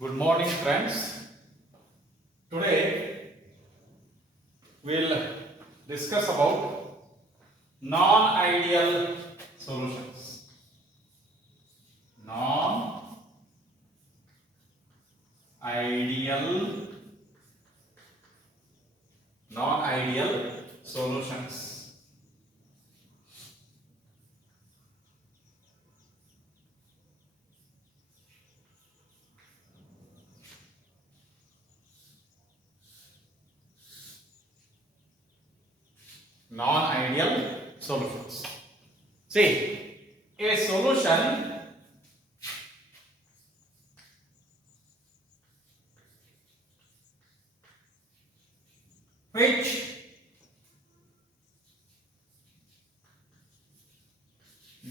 Good morning, friends. Today we'll discuss about non-ideal solutions. Non-ideal solutions. Non-ideal solutions. See, a solution which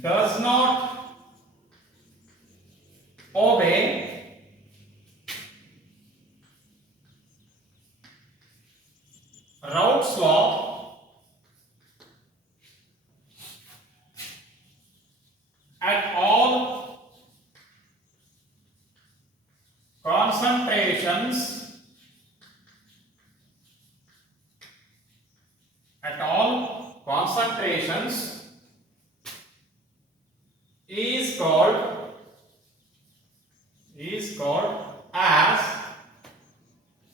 does not obey Raoult's law at all concentrations is called as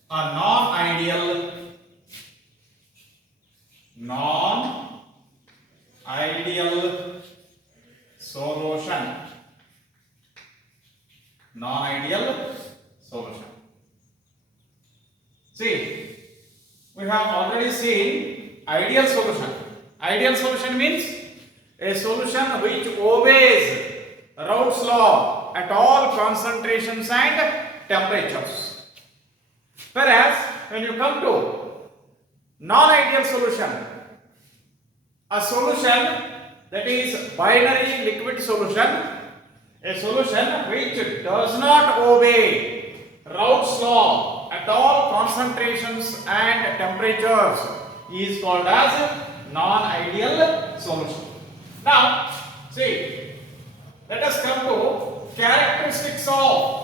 a non-ideal solution. Non-ideal solution. See, we have already seen ideal solution. Ideal solution means a solution which obeys Raoult's law at all concentrations and temperatures. Whereas when you come to non-ideal solution, a solution that is binary liquid solution, a solution which does not obey Raoult's law at all concentrations and temperatures is called as non-ideal solution. Now, see, let us come to characteristics of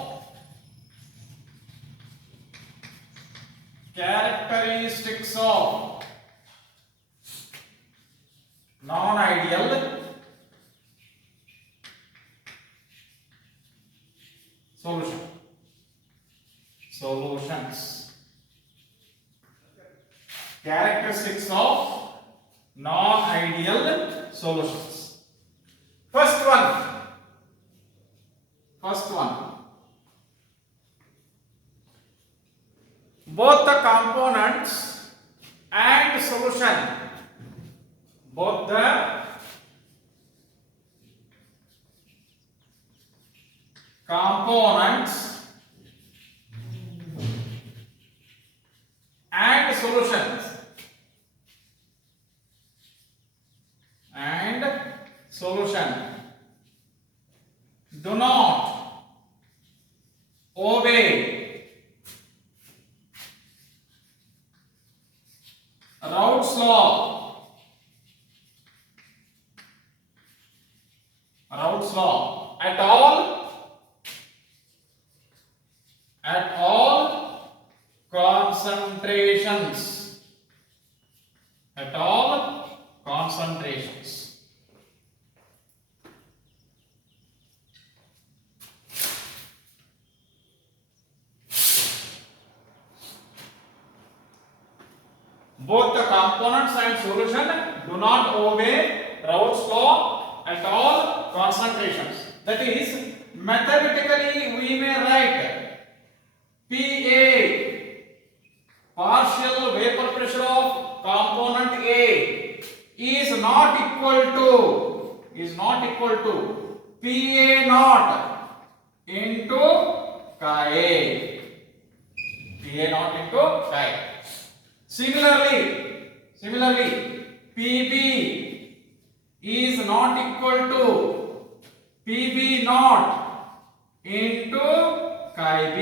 non-ideal solutions. Characteristics of non-ideal solutions. First one. Both the components and solution. Both the components and solutions do not obey Raoult's law at all concentrations. Both the components and solution do not obey Raoult's law at all concentrations. That is, mathematically we may write PA, partial vapor pressure of component A, is not equal to PA naught into Ka A. PA naught into Ka A. Similarly, PB is not equal to PB naught into Chi B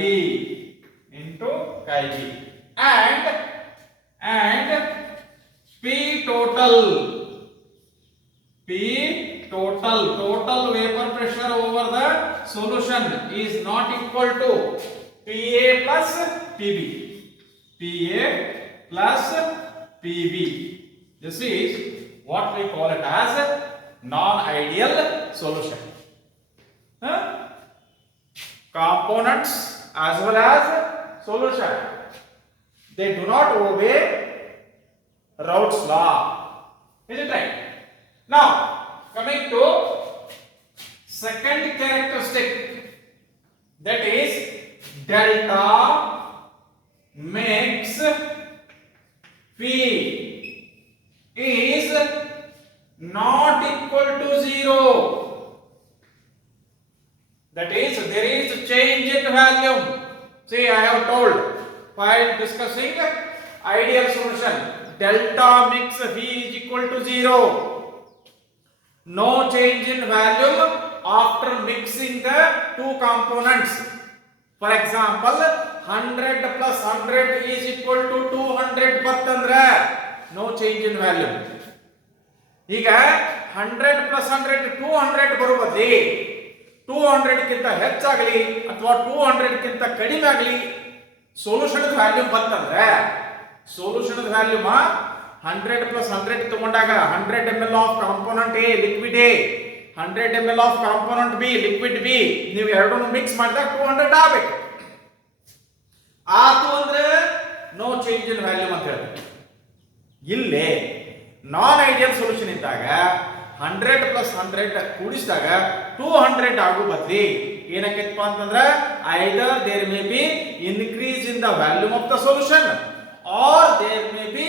and P total total vapor pressure over the solution is not equal to PA plus PB. PA plus PB. This is what we call it as non-ideal solution. Components as well as solution, they do not obey Raoult's law. Is it right? Now, coming to second characteristic, that is delta mix P is not equal to 0. That is, there is a change in volume. See, I have told while discussing ideal solution, delta mix V is equal to 0. No change in volume after mixing the two components. For example, 100 plus 100 is equal to 200 ಬರ್ತಂದ್ರೆ no change in volume. ಈಗ 100 plus 100 200 ಬರುವುದೇ 200 ಗಿಂತ ಹೆಚ್ಚಾಗಲಿ ಅಥವಾ 200 ಗಿಂತ ಕಡಿಮೆ ಆಗಲಿ solution volume ಬಂತಂದ್ರೆ ಸೊಲ್ಯೂಷನ್ ವ್ಯಾಲ್ಯೂಮ್ 100 plus 100 ತಗೊಂಡಾಗ 100 ml of component A liquid A 100 ml of component B liquid B ನೀವು ಎರಡನ್ನು ಮಿಕ್ಸ್ ಮಾಡಿದಾಗ 200 ಆಗಬೇಕು. ಆತು ಅಂದ್ರೆ ನೋ ಚೇಂಜ್ ಇನ್ ವ್ಯಾಲ್ಯೂಮ್ ಅಂತ ಹೇಳ್ತೀವಿ. ಇಲ್ಲಿ ನಾನ್ ಐಡಿಯಲ್ ಸೊಲ್ಯೂಷನ್ ಇದ್ದಾಗ 100 plus 100 ಕೂಡಿಸಿದಾಗ 200 ಆಗು ಬದ್ಲಿ ಏನಕ್ಕೆಪ್ಪ ಅಂತಂದ್ರೆ either there may be increase in the volume of the solution or there may be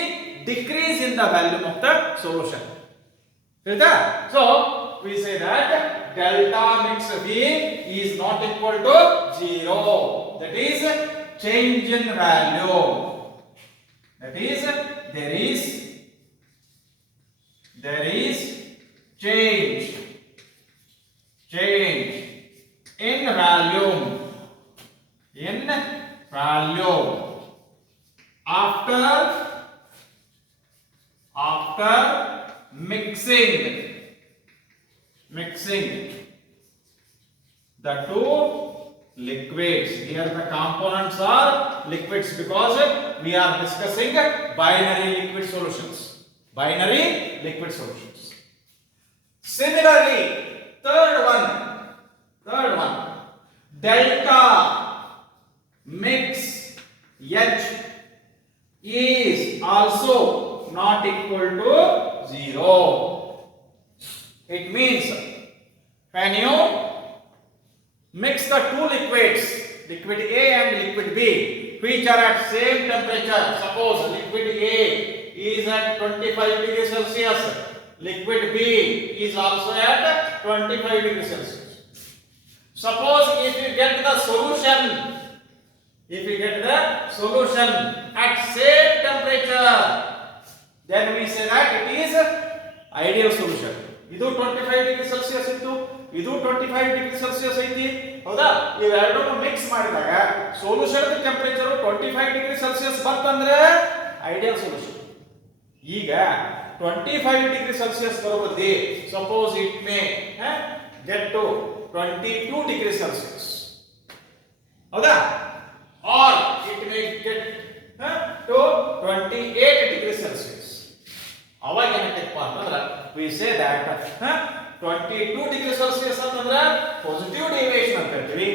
decrease in the volume of the solution. Clear? So we say that delta mix V is not equal to 0. That is change in value. That is there is change in volume after mixing the two liquids. Here the components are liquids because we are discussing binary liquid solutions. Similarly, third one, delta mix H is also not equal to 0. It means when you mix the two liquids, liquid A and liquid B, which are at same temperature. Suppose liquid A is at 25 degrees Celsius, liquid B is also at 25 degrees Celsius. Suppose if you get the solution at same temperature, then we say that it is ideal solution. ಇದು 25 degree Celsius ಇತ್ತು, ಇದು 25 degree Celsius ಐತಿ, ಹೌದಾ? ಇವೆರಡನ್ನು mix ಮಾಡಿದಾಗ solution temperature 25 degree Celsius ಬಂತಂದ್ರೆ ideal solution. ಈಗ 25 degree Celsius ಬರುವುದೇ suppose it may get to 22 degree Celsius, ಹೌದಾ? Or it may get to 28 degree Celsius. ಅವಾಗ ಏನಕ್ಕಪ್ಪ ಅಂತಂದ್ರೆ we say that 22 degree Celsius ಅಂತಂದ್ರೆ ಪಾಸಿಟಿವ್ ಡಿವಿಯೇಷನ್ ಅಂತ ಹೇಳ್ತೀವಿ,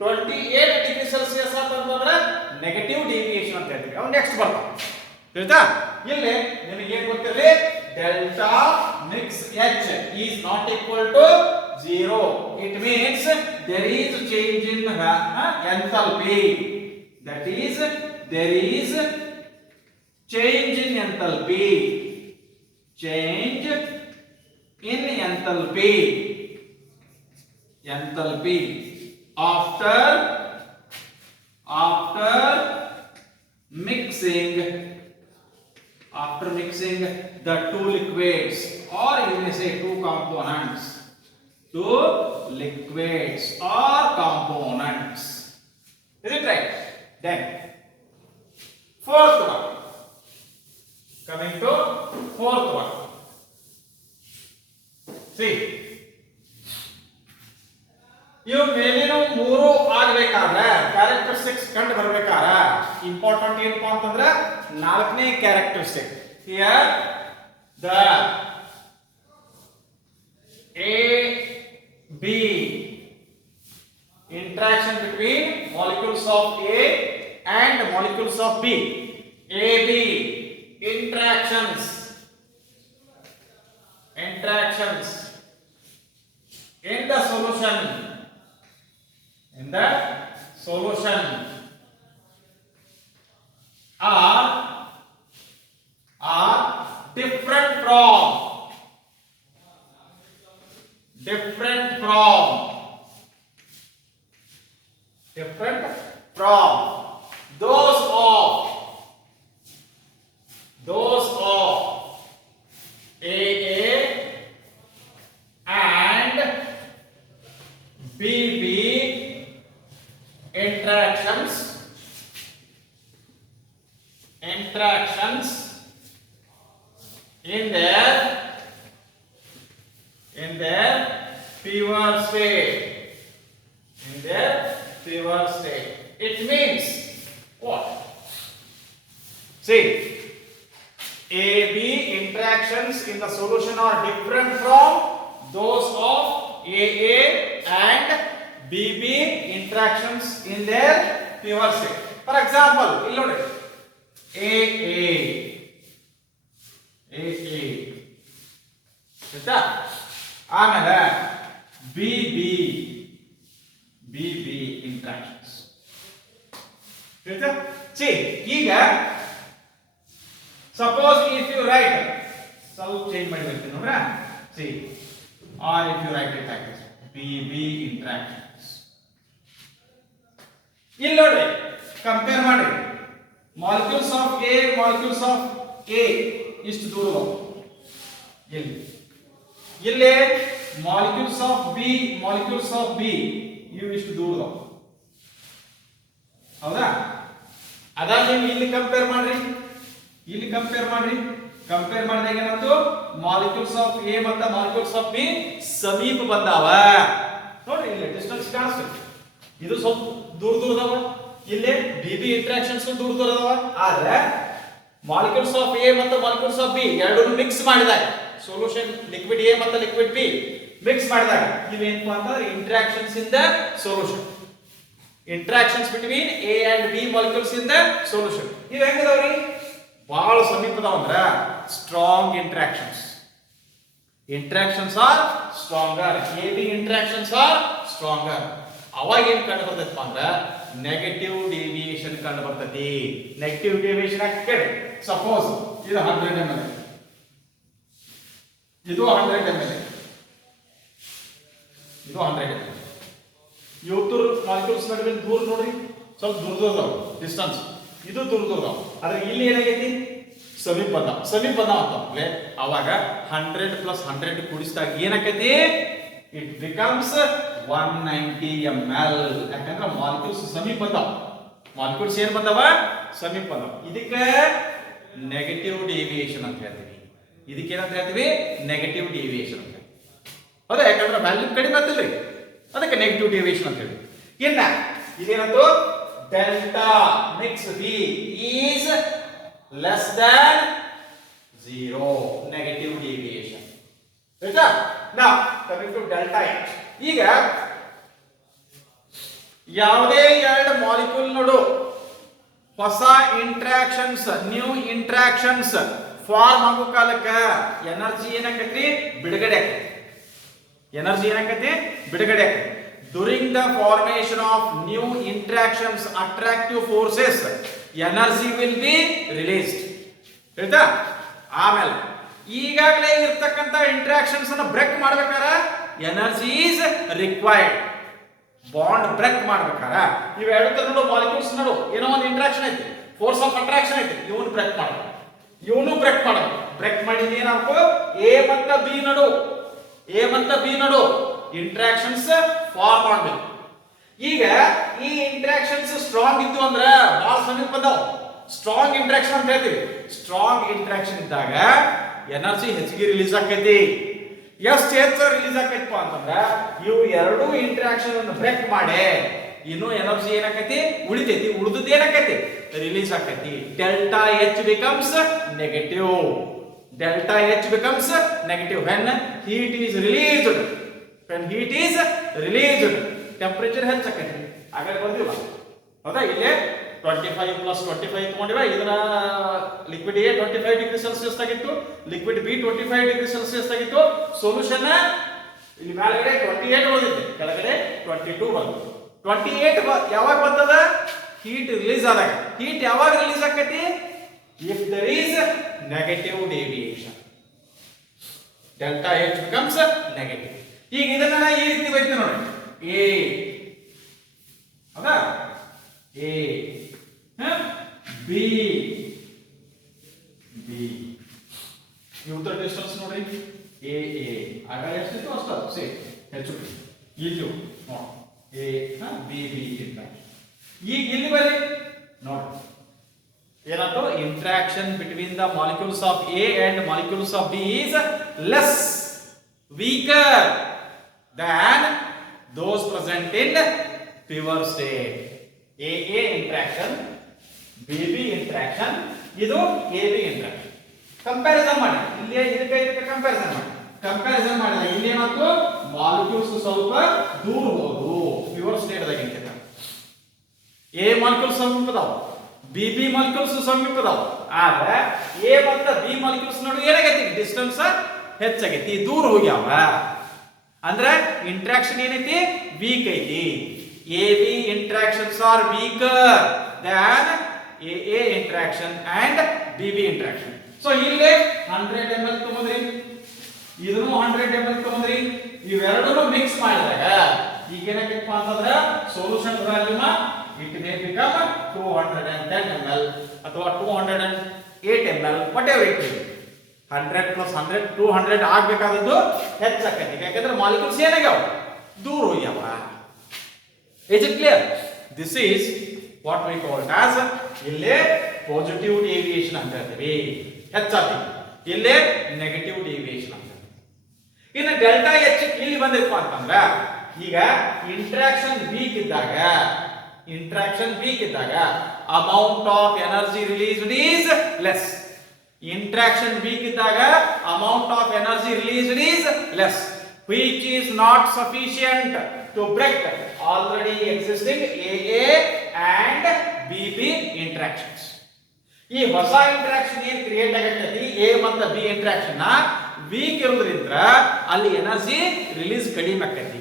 28 ಡಿಗ್ರಿ ಸೆಲ್ಸಿಯಸ್ ಅಂತಂದ್ರೆ ನೆಗೆಟಿವ್ ಡಿವಿಯೇಷನ್ ಅಂತ ಹೇಳ್ತೀವಿ. ಅವು ನೆಕ್ಸ್ಟ್ ಬರ್ತಾವ, ತಿಳಿತಾ? ಇಲ್ಲಿ ನಿಮಗೆ ಏನು ಗೊತ್ತಿರಲಿ, delta mix H is not equal to 0. It means there is change in enthalpy. That is there is change in enthalpy. Change in enthalpy after mixing the two liquids, or you may say two components, two liquids or components. Is it right? Then fourth one, coming to fourth one. See, ಇವು ಮೇಲಿನ ಮೂರು ಆಗಬೇಕಾದ್ರೆ ಕ್ಯಾರೆಕ್ಟರಿಸ್ಟಿಕ್ಸ್ ಕಂಡು ಬರಬೇಕಾದ್ರೆ ಇಂಪಾರ್ಟೆಂಟ್ ಏನಪ್ಪ ಅಂತಂದ್ರೆ ನಾಲ್ಕನೇ characteristic here the A B interaction between molecules of A and molecules of B. AB interactions in the solution are different from those of AA and BB interactions in their pure state. It means what? See, AB interactions in the solution are different from those of AA and BB interactions in their pure state. For example, ಇಲ್ಲಿ ನೋಡಿ AA ಆಯ್ತಾ, ಆಮೇಲೆ BB interactions. See, ಈಗ suppose if you write, ಸ್ವಲ್ಪ change ಮಾಡಬೇಕು ನೋಡ್ರಾ, see, or if you write it like this, BB interactions. ಇಲ್ಲಿ ನೋಡಿ ಕಂಪೇರ್ ಮಾಡಿ, molecules of A ಇಷ್ಟು ದೂರ ಇಲ್ಲಿ molecules of B ಇವು ಇಷ್ಟು ದೂರ ಹೌದಾ. ಅದ ನೀವು ಇಲ್ಲಿ ಕಂಪೇರ್ ಮಾಡ್ರಿ, ಕಂಪೇರ್ ಮಾಡಿದಾಗ ಏನಾಯ್ತು, ಮಾಲಿಕ್ಯೂಲ್ಸ್ ಆಫ್ ಎ ಮತ್ತು ಮಾಲಿಕ್ಯೂಲ್ಸ್ ಆಫ್ ಬಿ ಸಮೀಪ ಬಂದಾವ ನೋಡ್ರಿ. ಇಲ್ಲಿ ಡಿಸ್ಟೆನ್ಸ್ ಕಾಣಿಸ್ತದೆ, ಇದು ಸ್ವಲ್ಪ ದೂರ ಅದಾವ, ಇಲ್ಲಿ BB ಇಂಟರಾಕ್ಷನ್ಸ್ ದೂರ ಅದಾವ. ಆದ್ರೆ ಮಾಲಿಕ್ಯೂಲ್ಸ್ ಆಫ್ ಎ ಮತ್ತು ಮಾಲಿಕ್ಯೂಲ್ಸ್ ಆಫ್ ಬಿ ಎರಡನ್ನೂ ಮಿಕ್ಸ್ ಮಾಡಿದಾಗ ಸೊಲ್ಯೂಷನ್ ಲಿಕ್ವಿಡ್ ಎ ಮತ್ತು ಲಿಕ್ವಿಡ್ ಬಿ ಮಿಕ್ಸ್ ಮಾಡಿದಾಗ ಇವೇನಪ್ಪ ಅಂತಂದ್ರೆ interactions in the solution, interactions between A and B molecules in the solution. ಇವು ಹೆಂಗದವ್ರಿ, ಬಹಳ ಸಮೀಪದವ ಅಂದ್ರ strong interactions are stronger, AB interactions are stronger. ಅವಾಗ ಏನ್ ಕಂಡು ಬರ್ತೈತಪ್ಪ ಅಂದ್ರ ನೆಗೆಟಿವ್ ಡಿವಿಯೇಷನ್ ಕಂಡು ಬರ್ತೈತಿ. ನೆಗೆಟಿವ್ ಡಿವಿಯೇಷನ್ ಹಾಕಿ ಸಪೋಸ್ ಇದು 100 ml, ಇದು 100 ml, ಇದು 100 ml. ಇವತ್ತೂರು ಮಾಲಿಕ್ಯೂಲ್ಸ್ ನಡುವೆ ದೂರ ನೋಡ್ರಿ, ಸ್ವಲ್ಪ ದೂರದವ ಡಿಸ್ಟೆನ್ಸ್, ಇದು ದೂರದವ. ಆದ್ರೆ ಇಲ್ಲಿ ಏನಾಗೈತಿ, ಸಮೀಪ ಬಂದ ಅಂತಂದ್ರೆ ಅವಾಗ 100 + 100 ಕೂಡಿಸಿದಾಗ ಏನಾಕೈತಿ, ಇಟ್ ಬಿಕಮ್ಸ್ 190 ml. ಯಾಕಂದ್ರೆ ಮಾಲಿಕ್ಯೂಲ್ಸ್ ಸಮೀಪ ಬಂದಾವ, ಮಾಲಿಕ್ಯೂಲ್ಸ್ ಏನ್ ಬಂದವ, ಸಮೀಪ ಬಂದವ. ಇದಕ್ಕೆ ನೆಗೆಟಿವ್ ಡಿವಿಯೇಷನ್ ಅಂತ ಹೇಳ್ತೀವಿ. ಇದಕ್ಕೆ ಏನಂತ ಹೇಳ್ತೀವಿ, ನೆಗೆಟಿವ್ ಡಿವಿಯೇಷನ್ ಅಂತ. ಹೌದಾ, ಯಾಕಂದ್ರೆ ವ್ಯಾಲ್ಯೂ ಕಡಿಮೆ ಆಗ್ತಿಲ್ರಿ, ಅದಕ್ಕೆ ನೆಗೆಟಿವ್ ಡಿವಿಯೇಷನ್ ಅಂತ ಹೇಳಿ. ಇನ್ನ ಇದೇನಂತ, delta mix B is less than 0, negative deviation. ಆಯ್ತಾ. Now coming to delta H. ಈಗ ಯಾವುದೇ ಎರಡು ಮಾಲಿಕ್ಯೂಲ್ ನೋಡು ಹೊಸ ಇಂಟ್ರಾಕ್ಷನ್ಸ್, ನ್ಯೂ ಇಂಟ್ರಾಕ್ಷನ್ಸ್ ಫಾರ್ಮ್ ಆಗೋ ಕಾಲಕ್ಕೆ ಎನರ್ಜಿ ಏನಾಕೈತಿ, ಬಿಡುಗಡೆ ಆಕೈತಿ. During the formation of new interactions, attractive forces, energy will be released. ಆಯ್ತಾ. ಆಮೇಲೆ ಈಗಾಗಲೇ ಇರತಕ್ಕಂತ ಇಂಟ್ರಾಕ್ಷನ್ಸ್ ಅನ್ನು ಬ್ರೇಕ್ ಮಾಡಬೇಕಾದ್ರೆ energy is required. Bond break ಮಾಡ್ಬೇಕಾದ್ರೆ ಇವೆರಡು ತರ ನೋಡು, ಮಾಲಿಕ್ಯೂಲ್ಸ್ ನೋಡು ಏನೋ ಒಂದು ಇಂಟ್ರಾಕ್ಷನ್ ಐತಿ, ಫೋರ್ಸ್ ಆಫ್ ಅಟ್ರಾಕ್ಷನ್ ಐತಿ, ಇವನು ಬ್ರೇಕ್ ಮಾಡಬೇಕು, ಬ್ರೇಕ್ ಮಾಡಿದ ಏನಾಗಬೇಕು, ಎ ಮತ್ತು ಬಿ ನಡು ಇಂಟ್ರಾಕ್ಷನ್ಸ್ ಫಾರ್ಮ್ ಮಾಡಬೇಕು. ಈಗ ಈ ಇಂಟ್ರಾಕ್ಷನ್ಸ್ ಸ್ಟ್ರಾಂಗ್ ಇದ್ದು ಅಂದ್ರೆ ಬಹಳ ಸಮೀಪ ಬಂದಾವ, ಸ್ಟ್ರಾಂಗ್ ಇಂಟ್ರಾಕ್ಷನ್ ಅಂತ ಹೇಳ್ತೀವಿ. ಸ್ಟ್ರಾಂಗ್ ಇಂಟ್ರಾಕ್ಷನ್ ಇದ್ದಾಗ ಎನರ್ಜಿ ಹೆಚ್ಚಿಗೆ ರಿಲೀಸ್ ಆಕೈತಿ. ಎಷ್ಟು ಹೆಚ್ಚು ರಿಲೀಸ್ ಆಕೈತಪ್ಪ ಅಂತಂದ್ರ ಇವು ಎರಡು ಇಂಟ್ರಾಕ್ಷನ್ ಅನ್ನು ಬ್ರೇಕ್ ಮಾಡಿ ಇನ್ನು ಎನರ್ಜಿ ಏನಾಕೈತಿ ಉಳಿತೈತಿ, ಉಳಿದದ್ದು ಏನಾಕೈತಿ ರಿಲೀಸ್ ಆಕೈತಿ. Delta H becomes negative. Delta H becomes negative when heat is released. when heat is released temperature ಹೆಚ್ಚಾಕೈತಿ. ಹಾಗಾದ್ರೆ ಬಂದಿಲ್ಲ ಹೌದಾ? ಇಲ್ಲೇ 25 + 25 ತಗೊಂಡಿವ. ಇದರ ಲಿಕ್ವಿಡ್ ಎ 25 ಡಿಗ್ರಿ ಸೆಲ್ಸಿಯಸ್ ಆಗಿತ್ತು, ಲಿಕ್ವಿಡ್ ಬಿ 25 ಡಿಗ್ರಿ ಸೆಲ್ಸಿಯಸ್ ಆಗಿತ್ತು. ಸೊಲ್ಯೂಷನ್ ಇಲ್ಲಿ ಮೇಲ್ಗಡೆ 28 ಬಂದಿದೆ, ಕೆಳಗಡೆ 22 ಬಂದಿದೆ. 28 ಯಾವಾಗ ಬರ್ತದ? ಹೀಟ್ ರಿಲೀಸ್ ಆದಾಗ. ಹೀಟ್ ಯಾವಾಗ ರಿಲೀಸ್ ಆಕೈತಿ? If there is negative deviation. Delta H becomes negative. ಈಗ ಇದನ್ನ ಈ ರೀತಿ ಬರೀತೀವಿ ನೋಡಿ. A ಹೌದಾ? A B ಇವುಗಳ ಡಿಸ್ಟೆನ್ಸ್ ನೋಡಿ. A ಆಗ ಎಷ್ಟಿತ್ತು ಅಷ್ಟು ಸೇ ಹೆಚ್ಚು ಇಲ್ಲಿ ನೋಡಿ. A B ಅಂತ ಈಗ ಇಲ್ಲಿ ಬರಿ ನೋಡಿ ಏನಾಯ್ತು? Interaction between the molecules of A and molecules of B is less, weaker than those present in pure state. AA interaction, BB interaction, ಇದು AB interaction. ಕಂಪ್ಯಾರಿಸನ್ ಮಾಡಿ ಇಲ್ಲಿ ಇದಕ್ಕೆ ಕಂಪ್ಯಾರಿಸನ್ ಮಾಡಿ. ಕಂಪ್ಯಾರಿಸನ್ ಮಾಡಿದಾಗ ಇಲ್ಲಿ ಏನಾಯ್ತು? ಮಾಲಿಕ್ಯೂಲ್ಸ್ ಸ್ವಲ್ಪ ದೂರ ಹೋದವು ಪ್ಯೂರ್ ಸ್ಟೇಟ್ ದಾಗ ಅಂತ. A ಮಾಲಿಕ್ಯೂಲ್ಸ್ ಸಮೀಪದವು, BB ಮಾಲಿಕ್ಯೂಲ್ಸ್ ಸಮೀಪದವು. ಆದ್ರೆ A ಮತ್ತು B ಮಾಲಿಕ್ಯೂಲ್ಸ್ ನಡುವೆ ಏನಾಗೈತಿ? ಡಿಸ್ಟೆನ್ಸ್ ಹೆಚ್ಚಾಗೈತಿ, ದೂರ ಹೋಗ್ಯಾವ. ಅಂದ್ರೆ ಇಂಟ್ರಾಕ್ಷನ್ ಏನೈತಿ? ವೀಕ್ ಐತಿ. AB interactions are weaker than AA interaction and BB interaction. So ಇಲ್ಲಿ 100 ml ತಗೊಂಡ್ರಿ, ಇದನ್ನು 100 ml ತಗೊಂಡ್ರಿ, ಇವೆರಡನ್ನು ಮಿಕ್ಸ್ ಮಾಡಿದಾಗ ಈಗ ಏನಾಗೈತಪ್ಪ ಅಂತಂದ್ರೆ solution volume it may become 210 ml ಅಥವಾ 208 ml whatever it is. 100 + 100 200 ಆಗಬೇಕಾದದ್ದು ಹೆಚ್ಚಾಕೈತಿ. ಯಾಕಂದ್ರೆ ಮಾಲಿಕ್ಯೂಲ್ಸ್ ಏನಾಗ್ಯಾವ? ದೂರ ಹೋಗ್ಯಾವ. Is it clear? This is what we call as ಇಲ್ಲಿ ಪಾಸಿಟಿವ್ ಡಿವಿಯೇಷನ್ ಅಂತ ಹೇಳ್ತೀವಿ, ಹೆಚ್ಚಾಗಿ. ಇಲ್ಲಿ ನೆಗೆಟಿವ್ ಡಿವಿಯೇಷನ್ ಅಂತ. ಇನ್ನು ಡೆಲ್ಟಾ ಎಚ್ ಇಲ್ಲಿ ಬಂದಿರಪ್ಪ ಅಂತಂದ್ರ ಈಗ ಇಂಟ್ರಾಕ್ಷನ್ ವೀಕ್ ಇದ್ದಾಗ amount of energy released is less. Interaction weak ಇದ್ದಾಗ amount of energy released is less, which is not sufficient to break already existing AA and BB interactions. ಈ ಹೊಸ ಇಂಟರಾಕ್ಷನ್ ಏನು ಕ್ರಿಯೇಟ್ ಆಗೈತಿ A ಮತ್ತು B ಇಂಟರಾಕ್ಷನ್ ವೀಕ್ ಇರೋದ್ರಿಂದ ಅಲ್ಲಿ energy release ಕಡಿಮೆ ಆಕೈತಿ.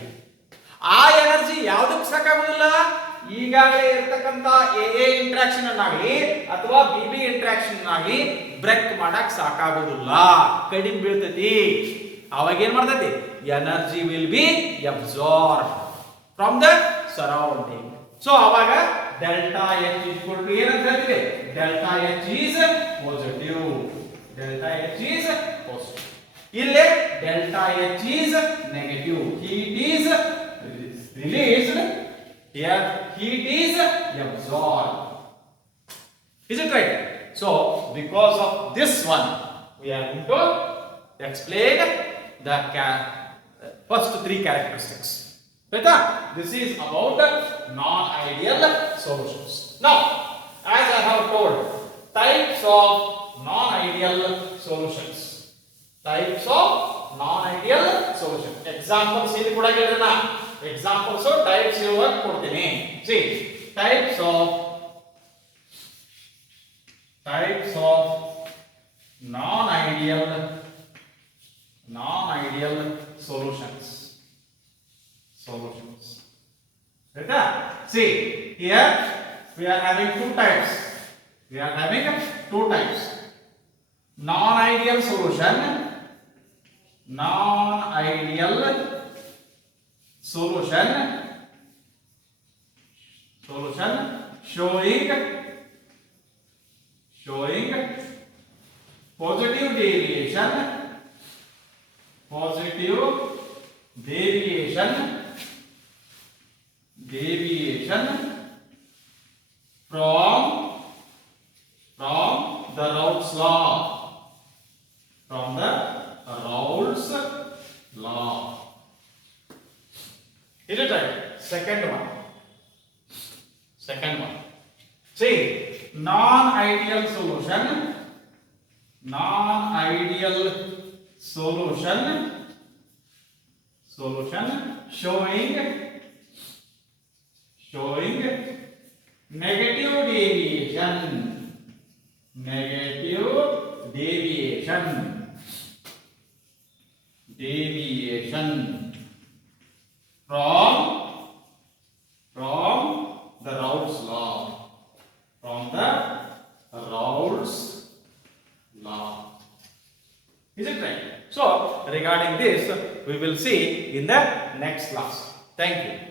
ಆ ಎನರ್ಜಿ ಯಾವುದಕ್ಕೆ ಸಾಕಾಗೋದಿಲ್ಲ? ಈಗಾಗಲೇ ಇರತಕ್ಕಂತ AA ಇಂಟರಾಕ್ಷನ್ ಅನ್ನಾಗಲಿ ಅಥವಾ BB ಇಂಟರಾಕ್ಷನ್ ಅನ್ನಾಗಲಿ ಬ್ರೇಕ್ ಮಾಡಕ್ ಸಾಕಾಗೋದಿಲ್ಲ, ಕಡಿಮೆ ಬೀಳ್ತೈತಿ. ಅವಾಗ ಏನ್ ಮಾಡ್ತೈತಿ? Energy will be absorb from the surrounding. So ಅವಾಗ ಡೆಲ್ಟಾ ಎಚ್ ಈಕ್ವಲ್ ಟು ಏನಂತ ಹೇಳ್ತೀವಿ? Delta H is positive. Delta H is positive. ಇಲ್ಲಿ delta H is negative. Heat is released, here heat is absorb. Is it right? So because of this one we are going to explain the first three characteristics. Right? This is about the non-ideal solutions. Now, as I have told, types of non-ideal solutions. Types of non-ideal solutions. Examples ಇಲ್ಲಿ ಕೂಡ ಹೇಳಿದ್ನ. Examples of types ಇವಾಗ ಕೊಡ್ತೀನಿ. See, types of non-ideal solutions. Right? See, here we are having two types. Non-ideal solution showing positive deviation from the Raoult's law. Is it right? Second one. Second one. See, non-ideal solution. Non-ideal solution. Solution showing negative deviation. Negative deviation. Deviation from the Raoult's law. From the Raoult's law. Is it right? So, regarding this, we will see in the next class. Thank you.